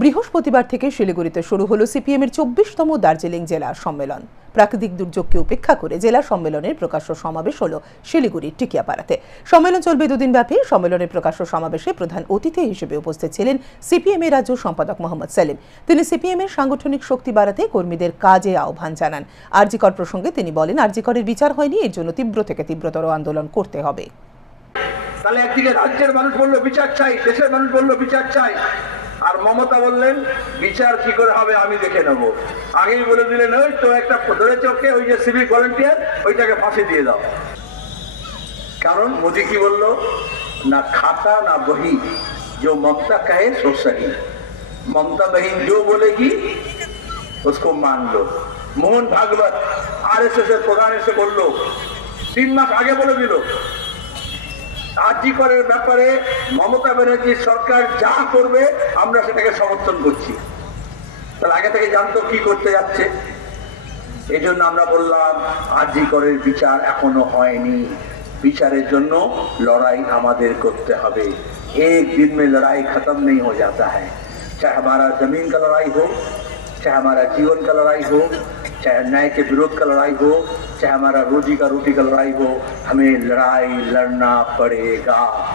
বৃহস্পতিবার থেকে শিলিগুড়িতে শুরু হলো সিপিএমের চব্বিশতম দার্জিলিং জেলা সম্মেলন। প্রাকৃতিক দুর্যোগকে উপেক্ষা করে জেলা সম্মেলনের প্রকাশ্য সমাবেশ হলো শিলিগুড়ির টিকিয়াপাড়াতে। সম্মেলন চলবে দুদিন ব্যাপী সম্মেলনের প্রকাশ্য সমাবেশে প্রধান অতিথি হিসেবে উপস্থিত ছিলেন সিপিএম এর রাজ্য সম্পাদক মোহাম্মদ সেলিম। তিনি সিপিএম এর সাংগঠনিক শক্তি বাড়াতে কর্মীদের কাজে আহ্বান জানান। আরজিকর প্রসঙ্গে তিনি বলেন, আরজিকরের বিচার হয়নি, এর জন্য তীব্র থেকে তীব্রতর আন্দোলন করতে হবে। তাহলে একদিকে রাজ্যের মানুষ বলল, বিচার চাই, দেশের মানুষ বলল, বিচার চাই। আর মমতা বললেন বিচার কি করে হবে আমি দেখে নেব আগেই বলে দিলেন ওই তো একটা ধরে চোখে ওই যে সিভিক ভলেন্টিয়ার ওইটাকে ফাঁসি দিয়ে দাও কারণ মোদি কি বললো না খাতা না বহি जो ममता कहे सो सही ममता बहन जो बोलेगी उसको मान लो মোহন ভাগবত আর এস এস এর প্রধান এসে বললো তিন মাস আগে বলে দিল আর্জি করার ব্যাপারে মমতা ব্যানার্জির সরকার যা করবে আমরা সেটাকে সমর্থন করছি তাহলে আগে থেকে জানতো কি করতে যাচ্ছে এই জন্য আমরা বললাম আর্জি করের বিচার এখনো হয়নি বিচারের জন্য লড়াই আমাদের করতে হবে एक दिन में लड़ाई खत्म नहीं हो जाता है चाहे हमारा जमीन का लड़ाई हो चाहे हमारा जीवन का लड़ाई हो चाहे न्याय के विरोध का लड़ाई हो, चाहे हमारा रोजी का रोटी का लड़ाई हो, हमें लड़ाई लड़ना पड़ेगा।